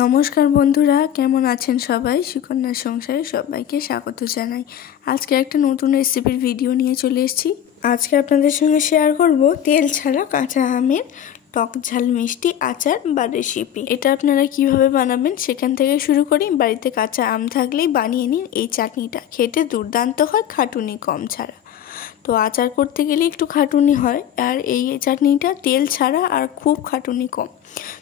নমস্কার বন্ধুরা, কেমন আছেন সবাই? সুকন্যার সংসারে সবাইকে স্বাগত জানাই। আজকে একটা নতুন রেসিপির ভিডিও নিয়ে চলে এসেছি। আজকে আপনাদের সঙ্গে শেয়ার করব তেল ছাড়া কাঁচা আমের টক ঝাল মিষ্টি আচার বা রেসিপি। এটা আপনারা কিভাবে বানাবেন সেখান থেকে শুরু করি। বাড়িতে কাঁচা আম থাকলেই বানিয়ে নিন এই চাটনিটা, খেতে দুর্দান্ত হয়, খাটুনি কম ছাড়া। তো আচার করতে গেলে একটু খাটুনি হয়, আর এই চাটনিটা তেল ছাড়া আর খুব খাটুনি কম।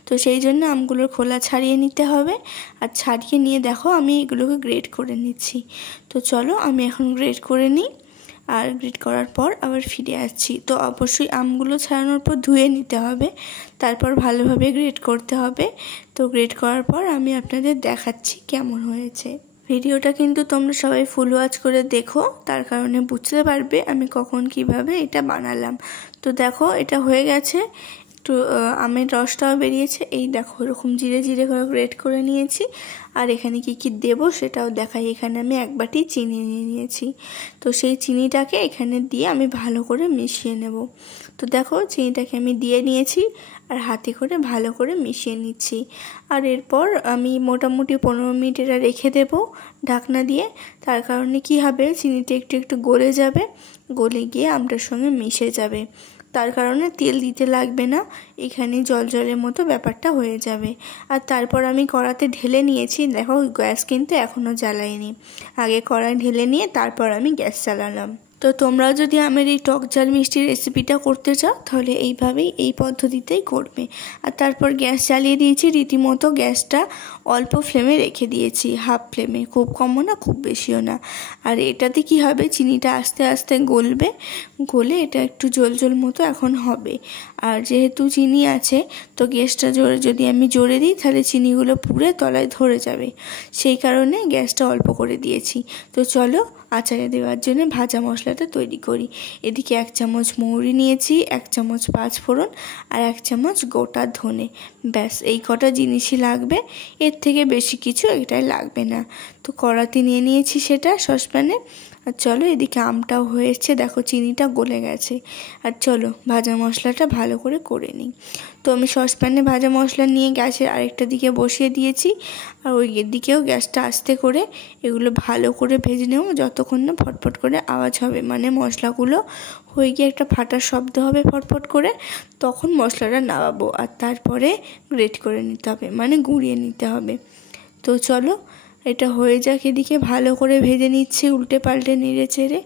তো সেই জন্য আমগুলোর খোলা ছাড়িয়ে নিতে হবে, আর ছাড়িয়ে নিয়ে দেখো আমি এগুলোকে গ্রেট করে নিচ্ছি। তো চলো আমি এখন গ্রেট করে নিই, আর গ্রেট করার পর আবার ফিরে আসছি। তো অবশ্যই আমগুলো ছাড়ানোর পর ধুয়ে নিতে হবে, তারপর ভালোভাবে গ্রেট করতে হবে। তো গ্রেট করার পর আমি আপনাদের দেখাচ্ছি কেমন হয়েছে। ভিডিওটা কিন্তু তোমরা সবাই ফুল ওয়াচ করে দেখো, তার কারণে বুঝতে পারবে আমি কখন কিভাবে এটা বানালাম। তো দেখো এটা হয়ে গেছে, একটু আমের রসটাও বেরিয়েছে। এই দেখো এরকম জিরে জিরে করে গ্রেট করে নিয়েছি। আর এখানে কি কি দেব সেটাও দেখাই। এখানে আমি 1 বাটি চিনি নিয়ে নিয়েছি। তো সেই চিনিটাকে এখানে দিয়ে আমি ভালো করে মিশিয়ে নেব। তো দেখো চিনিটাকে আমি দিয়ে নিয়েছি, আর হাতে করে ভালো করে মিশিয়ে নিচ্ছি। আর এরপর আমি মোটামুটি 15 মিনিট এটা রেখে দেব ঢাকনা দিয়ে। তার কারণে কি হবে, চিনিটা একটু একটু গলে যাবে, গলে গিয়ে আমটার সঙ্গে মিশে যাবে। তার কারণে তেল দিতে লাগবে না, এখানে জল জলের মতো ব্যাপারটা হয়ে যাবে। আর তারপর আমি কড়াতে ঢেলে নিয়েছি। দেখো গ্যাস কিন্তু এখনও জ্বালাইনি, আগে কড়াই ঢেলে নিয়ে তারপর আমি গ্যাস চালালাম। তো তোমরাও যদি আমের এই টক ঝাল মিষ্টির রেসিপিটা করতে চাও তাহলে এইভাবেই, এই পদ্ধতিতেই করবে। আর তারপর গ্যাস চালিয়ে দিয়েছি, রীতিমতো গ্যাসটা অল্প ফ্লেমে রেখে দিয়েছি, হাফ ফ্লেমে, খুব কমও না খুব বেশিও না। আর এটাতে কি হবে, চিনিটা আস্তে আস্তে গলবে, গলে এটা একটু জল জল মতো এখন হবে। আর যেহেতু চিনি আছে তো গ্যাসটা যদি আমি জোরে দিই তাহলে চিনিগুলো পুড়ে তলায় ধরে যাবে, সেই কারণে গ্যাসটা অল্প করে দিয়েছি। তো চলো আচারে দেওয়ার জন্য ভাজা মশলাটা তৈরি করি। এদিকে 1 চামচ মৌরি নিয়েছি, 1 চামচ 5 ফোড়ন, আর 1 চামচ গোটা ধনে। ব্যাস এই কটা জিনিসই লাগবে, এর থেকে বেশি কিছু এটাই লাগবে না। তো কড়াতে নিয়ে নিয়েছি সেটা সসপ্যানে। আর চলো এদিকে আমটাও হয়েছে, দেখো চিনিটা গলে গেছে। আর চলো ভাজা মশলাটা ভালো করে নিই। তো আমি সসপ্যানে ভাজা মশলা নিয়ে গ্যাসের আরেকটা দিকে বসিয়ে দিয়েছি, আর ওই দিকেও গ্যাসটা আস্তে করে এগুলো ভালো করে ভেজে নেব, যতক্ষণ না ফটফট করে আওয়াজ হবে, মানে মশলাগুলো হয়ে গিয়ে একটা ফাটার শব্দ হবে ফটফট করে, তখন মশলাটা নামাবো। আর তারপরে গ্রেট করে নিতে হবে, মানে গুঁড়িয়ে নিতে হবে। তো চলো এটা হয়ে যাক, এদিকে ভালো করে ভেজে নিচ্ছি উল্টে পাল্টে নেড়ে চেড়ে।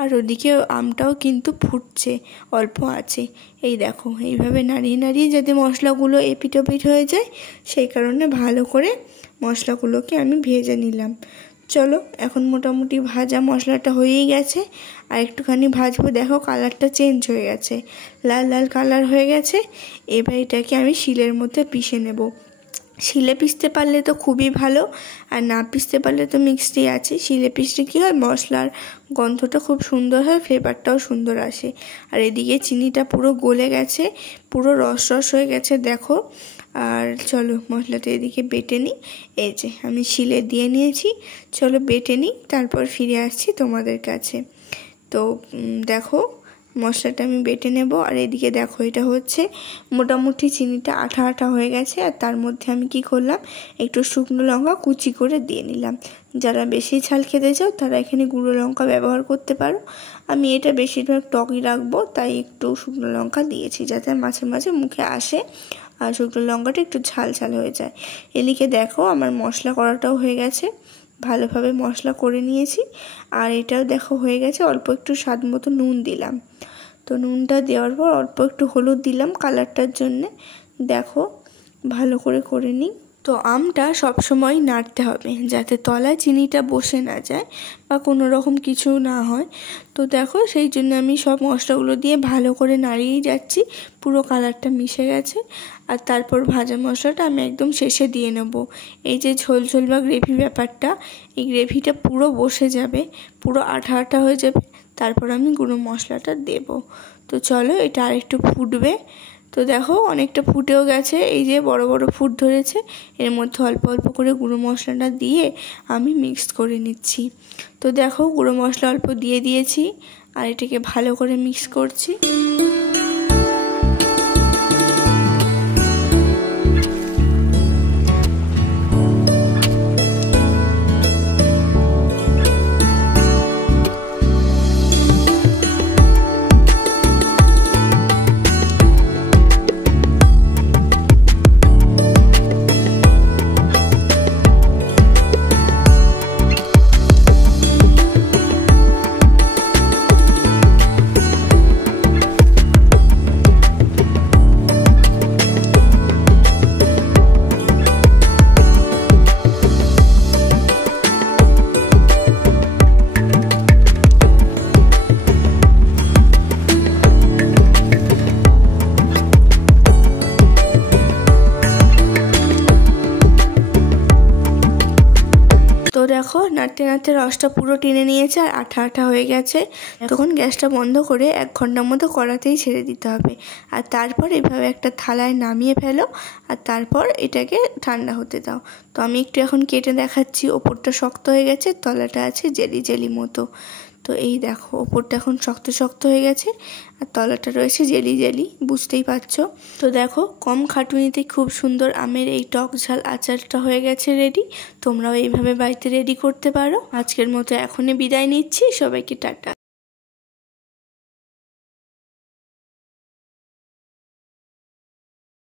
আর ওদিকে আমটাও কিন্তু ফুটছে অল্প আছে। এই দেখো এইভাবে নাড়িয়ে নাড়িয়ে যাতে মশলাগুলো এপিট ওপিট হয়ে যায়, সেই কারণে ভালো করে মশলাগুলোকে আমি ভেজে নিলাম। চলো এখন মোটামুটি ভাজা মশলাটা হয়েই গেছে, আর একটুখানি ভাজবো। দেখো কালারটা চেঞ্জ হয়ে গেছে, লাল লাল কালার হয়ে গেছে। এবার এটাকে আমি শিলের মধ্যে পিষে নেব। শিলে পিষতে পারলে তো খুবই ভালো, আর না পিষতে পারলে তো মিক্সডই আছে। শিলে পিষলে কী হয়, মশলার গন্ধটা খুব সুন্দর হয়, ফ্লেভারটাও সুন্দর আসে। আর এদিকে চিনিটা পুরো গলে গেছে, পুরো রস রস হয়ে গেছে দেখো। আর চলো মশলাটা এদিকে বেটে নিই। এই যে আমি শিলে দিয়ে নিয়েছি, চলো বেটে নিই, তারপর ফিরে আসছি তোমাদের কাছে। তো দেখো মশলাটা আমি বেটে নেব। আর এদিকে দেখো এটা হচ্ছে মোটামুটি চিনিটা আঠা আঠা হয়ে গেছে। আর তার মধ্যে আমি কি করলাম, একটু শুকনো লঙ্কা কুচি করে দিয়ে নিলাম। যারা বেশি ঝাল খেতে চাও তারা এখানে গুঁড়ো লঙ্কা ব্যবহার করতে পারো। আমি এটা বেশিরভাগ টকই রাখবো, তাই একটু শুকনো লঙ্কা দিয়েছি যাতে মাঝে মাঝে মুখে আসে, আর শুকনো লঙ্কাটা একটু ঝাল ঝাল হয়ে যায়। এদিকে দেখো আমার মশলা করাটাও হয়ে গেছে, ভালোভাবে মশলা করে নিয়েছি। আর এটাও দেখো হয়ে গেছে, অল্প একটু স্বাদ মতো নুন দিলাম। তো নুনটা দেওয়ার পর অল্প একটু হলুদ দিলাম কালারটার জন্যে। দেখো ভালো করে নিই। তো আমটা সবসময় নাড়তে হবে যাতে তলায় চিনিটা বসে না যায় বা কোনো রকম কিছু না হয়। তো দেখো সেই জন্য আমি সব মশলাগুলো দিয়ে ভালো করে নাড়িয়েই যাচ্ছি, পুরো কালারটা মিশে গেছে। আর তারপর ভাজা মশলাটা আমি একদম শেষে দিয়ে নেব। এই যে ঝোল ঝোল বা গ্রেভি ব্যাপারটা, এই গ্রেভিটা পুরো বসে যাবে, পুরো আঠা আঠা হয়ে যাবে, তারপর আমি গুঁড়ো মশলাটা দেব। তো চলো এটা আরেকটু ফুটবে। তো দেখো অনেকটা ফুটেও গেছে, এই যে বড় বড় ফুট ধরেছে। এর মধ্যে অল্প অল্প করে গুঁড়ো মশলাটা দিয়ে আমি মিক্স করে নিচ্ছি। তো দেখো গুঁড়ো মশলা অল্প দিয়ে দিয়েছি, আর এটাকে ভালো করে মিক্স করছি। দেখো নাড়তে নাড়তে রসটা পুরো টেনে নিয়েছে আর আঠা আঠা হয়ে গেছে। তখন গ্যাসটা বন্ধ করে 1 ঘন্টার মতো কড়াতেই ছেড়ে দিতে হবে। আর তারপর এভাবে একটা থালায় নামিয়ে ফেলো আর তারপর এটাকে ঠান্ডা হতে দাও। তো আমি একটু এখন কেটে দেখাচ্ছি। ওপরটা শক্ত হয়ে গেছে, তলাটা আছে জেলি জেলি মতো। তো এই দেখো ওপরটা এখন শক্ত শক্ত হয়ে গেছে আর তলাটা রয়েছে জেলি জেলি, বুঝতেই পারছো। তো দেখো কম খাটুনিতে খুব সুন্দর আমের এই টক ঝাল আচারটা হয়ে গেছে রেডি। তোমরাও এইভাবে বাড়িতে রেডি করতে পারো। আজকের মতো এখনই বিদায় নিচ্ছি, সবাইকে টাটা।